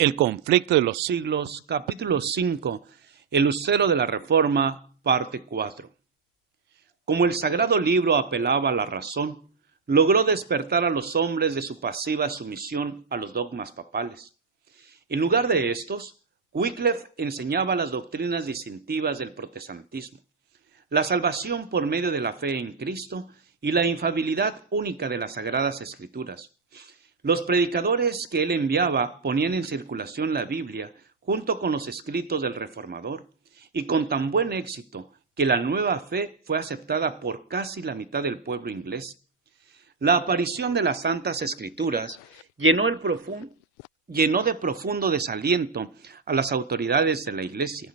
El conflicto de los siglos, capítulo 5, el lucero de la Reforma, parte 4. Como el sagrado libro apelaba a la razón, logró despertar a los hombres de su pasiva sumisión a los dogmas papales. En lugar de estos, Wycliffe enseñaba las doctrinas distintivas del protestantismo, la salvación por medio de la fe en Cristo y la infalibilidad única de las Sagradas Escrituras. Los predicadores que él enviaba ponían en circulación la Biblia junto con los escritos del Reformador, y con tan buen éxito que la nueva fe fue aceptada por casi la mitad del pueblo inglés. La aparición de las Santas Escrituras llenó de profundo desaliento a las autoridades de la Iglesia.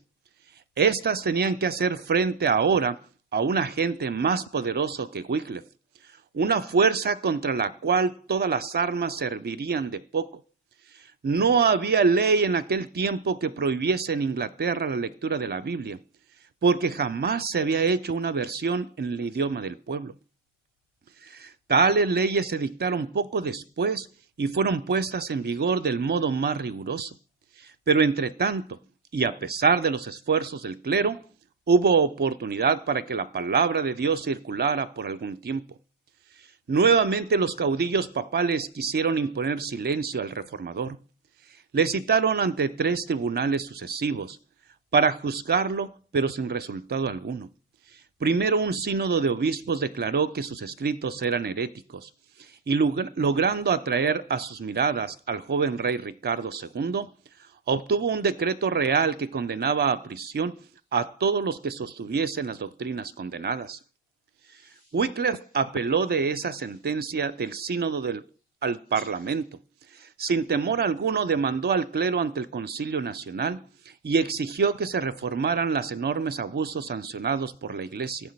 Estas tenían que hacer frente ahora a un agente más poderoso que Wycliffe, una fuerza contra la cual todas las armas servirían de poco. No había ley en aquel tiempo que prohibiese en Inglaterra la lectura de la Biblia, porque jamás se había hecho una versión en el idioma del pueblo. Tales leyes se dictaron poco después y fueron puestas en vigor del modo más riguroso. Pero entre tanto, y a pesar de los esfuerzos del clero, hubo oportunidad para que la palabra de Dios circulara por algún tiempo. Nuevamente los caudillos papales quisieron imponer silencio al reformador. Le citaron ante 3 tribunales sucesivos para juzgarlo, pero sin resultado alguno. Primero, un sínodo de obispos declaró que sus escritos eran heréticos, y logrando atraer a sus miradas al joven rey Ricardo II, obtuvo un decreto real que condenaba a prisión a todos los que sostuviesen las doctrinas condenadas. Wycliffe apeló de esa sentencia del sínodo al Parlamento. Sin temor alguno demandó al clero ante el Concilio Nacional y exigió que se reformaran los enormes abusos sancionados por la Iglesia.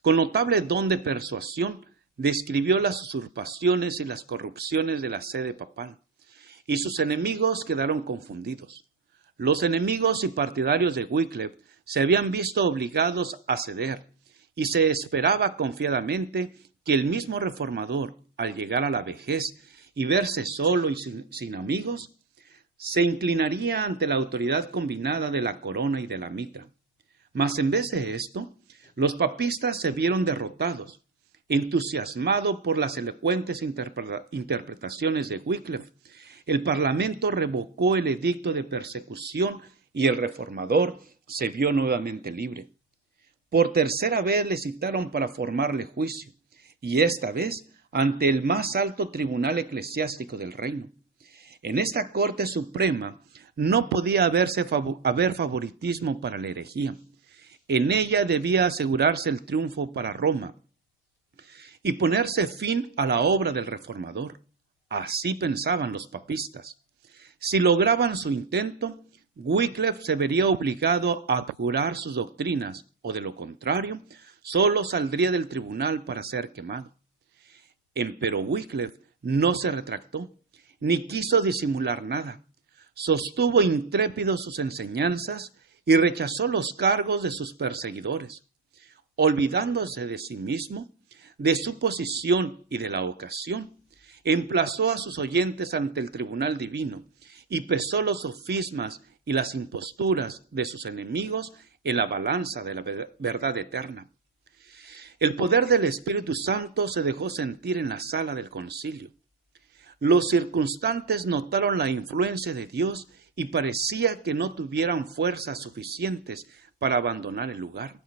Con notable don de persuasión, describió las usurpaciones y las corrupciones de la sede papal, y sus enemigos quedaron confundidos. Los enemigos y partidarios de Wycliffe se habían visto obligados a ceder, y se esperaba confiadamente que el mismo reformador, al llegar a la vejez y verse solo y sin amigos, se inclinaría ante la autoridad combinada de la corona y de la mitra. Mas en vez de esto, los papistas se vieron derrotados. Entusiasmado por las elocuentes interpretaciones de Wycliffe, el Parlamento revocó el edicto de persecución y el reformador se vio nuevamente libre. Por tercera vez le citaron para formarle juicio, y esta vez ante el más alto tribunal eclesiástico del reino. En esta Corte Suprema no podía haber favoritismo para la herejía. En ella debía asegurarse el triunfo para Roma y ponerse fin a la obra del reformador. Así pensaban los papistas. Si lograban su intento, Wycliffe se vería obligado a jurar sus doctrinas, o de lo contrario, solo saldría del tribunal para ser quemado. Empero Wycliffe no se retractó, ni quiso disimular nada. Sostuvo intrépido sus enseñanzas y rechazó los cargos de sus perseguidores. Olvidándose de sí mismo, de su posición y de la ocasión, emplazó a sus oyentes ante el tribunal divino y pesó los sofismas y las imposturas de sus enemigos en la balanza de la verdad eterna. El poder del Espíritu Santo se dejó sentir en la sala del concilio. Los circunstantes notaron la influencia de Dios y parecía que no tuvieran fuerzas suficientes para abandonar el lugar.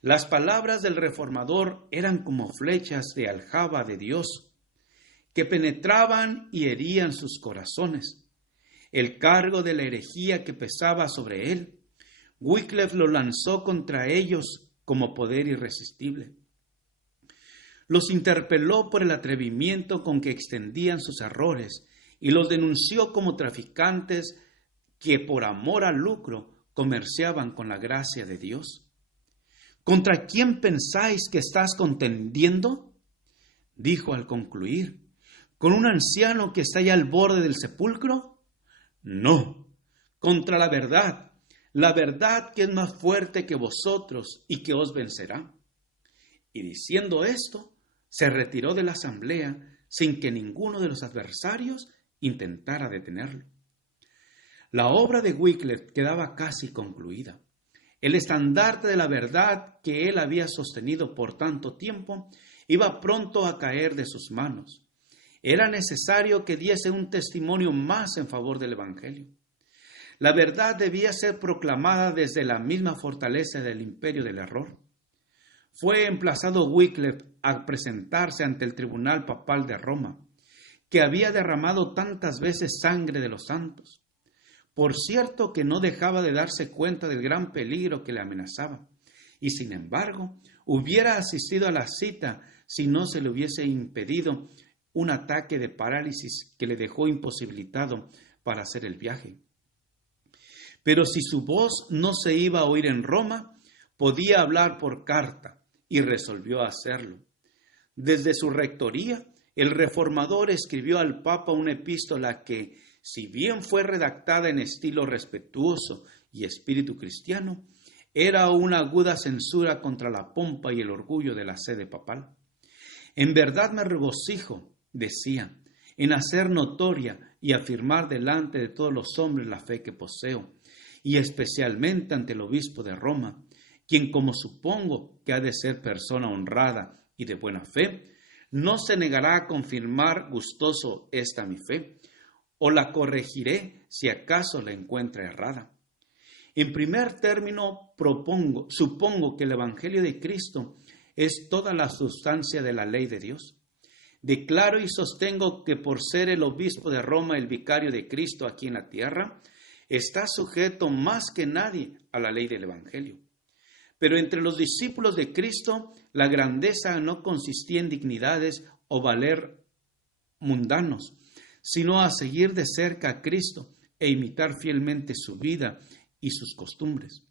Las palabras del reformador eran como flechas de aljaba de Dios, que penetraban y herían sus corazones. El cargo de la herejía que pesaba sobre él, Wycliffe lo lanzó contra ellos como poder irresistible. Los interpeló por el atrevimiento con que extendían sus errores y los denunció como traficantes que por amor al lucro comerciaban con la gracia de Dios. ¿Contra quién pensáis que estás contendiendo?, dijo al concluir. ¿Con un anciano que está ya al borde del sepulcro? No, contra la verdad que es más fuerte que vosotros y que os vencerá. Y diciendo esto, se retiró de la asamblea sin que ninguno de los adversarios intentara detenerlo. La obra de Wycliffe quedaba casi concluida. El estandarte de la verdad que él había sostenido por tanto tiempo iba pronto a caer de sus manos. Era necesario que diese un testimonio más en favor del Evangelio. La verdad debía ser proclamada desde la misma fortaleza del imperio del error. Fue emplazado Wycliffe a presentarse ante el tribunal papal de Roma, que había derramado tantas veces sangre de los santos. Por cierto que no dejaba de darse cuenta del gran peligro que le amenazaba, y sin embargo hubiera asistido a la cita si no se le hubiese impedido un ataque de parálisis que le dejó imposibilitado para hacer el viaje. Pero si su voz no se iba a oír en Roma, podía hablar por carta, y resolvió hacerlo. Desde su rectoría, el reformador escribió al Papa una epístola que, si bien fue redactada en estilo respetuoso y espíritu cristiano, era una aguda censura contra la pompa y el orgullo de la sede papal. En verdad me regocijo, decía, en hacer notoria y afirmar delante de todos los hombres la fe que poseo, y especialmente ante el obispo de Roma, quien, como supongo que ha de ser persona honrada y de buena fe, no se negará a confirmar gustoso esta mi fe, o la corregiré si acaso la encuentra errada. En primer término, supongo que el Evangelio de Cristo es toda la sustancia de la ley de Dios. Declaro y sostengo que por ser el obispo de Roma el vicario de Cristo aquí en la tierra, está sujeto más que nadie a la ley del Evangelio. Pero entre los discípulos de Cristo, la grandeza no consistía en dignidades o valer mundanos, sino a seguir de cerca a Cristo e imitar fielmente su vida y sus costumbres.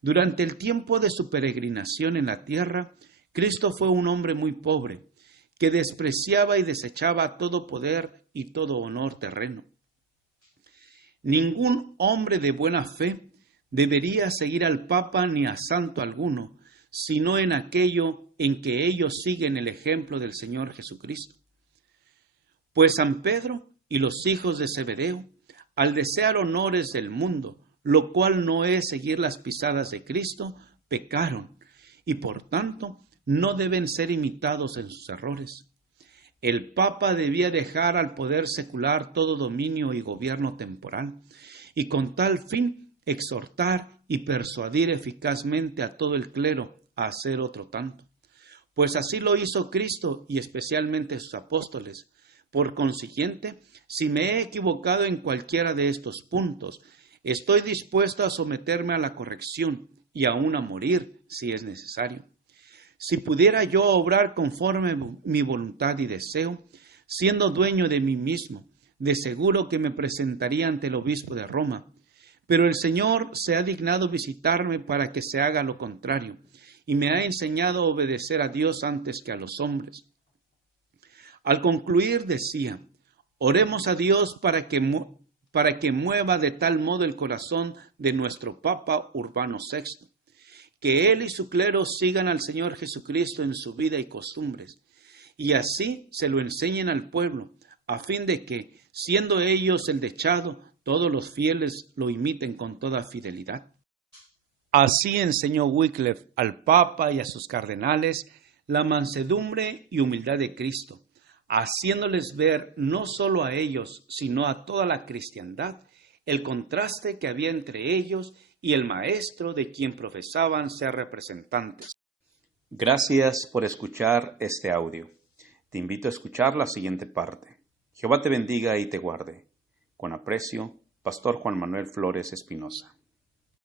Durante el tiempo de su peregrinación en la tierra, Cristo fue un hombre muy pobre, que despreciaba y desechaba todo poder y todo honor terreno. Ningún hombre de buena fe debería seguir al Papa ni a santo alguno, sino en aquello en que ellos siguen el ejemplo del Señor Jesucristo. Pues San Pedro y los hijos de Zebedeo, al desear honores del mundo, lo cual no es seguir las pisadas de Cristo, pecaron, y por tanto no deben ser imitados en sus errores. El Papa debía dejar al poder secular todo dominio y gobierno temporal, y con tal fin exhortar y persuadir eficazmente a todo el clero a hacer otro tanto. Pues así lo hizo Cristo y especialmente sus apóstoles. Por consiguiente, si me he equivocado en cualquiera de estos puntos, estoy dispuesto a someterme a la corrección y aún a morir si es necesario. Si pudiera yo obrar conforme mi voluntad y deseo, siendo dueño de mí mismo, de seguro que me presentaría ante el obispo de Roma. Pero el Señor se ha dignado visitarme para que se haga lo contrario, y me ha enseñado a obedecer a Dios antes que a los hombres. Al concluir decía, oremos a Dios para que mueva de tal modo el corazón de nuestro Papa Urbano VI, que él y su clero sigan al Señor Jesucristo en su vida y costumbres, y así se lo enseñen al pueblo, a fin de que, siendo ellos el dechado, todos los fieles lo imiten con toda fidelidad. Así enseñó Wycliffe al Papa y a sus cardenales la mansedumbre y humildad de Cristo, haciéndoles ver no solo a ellos, sino a toda la cristiandad, el contraste que había entre ellos y el maestro de quien profesaban ser representantes. Gracias por escuchar este audio. Te invito a escuchar la siguiente parte. Jehová te bendiga y te guarde. Con aprecio, Pastor Juan Manuel Flores Espinosa.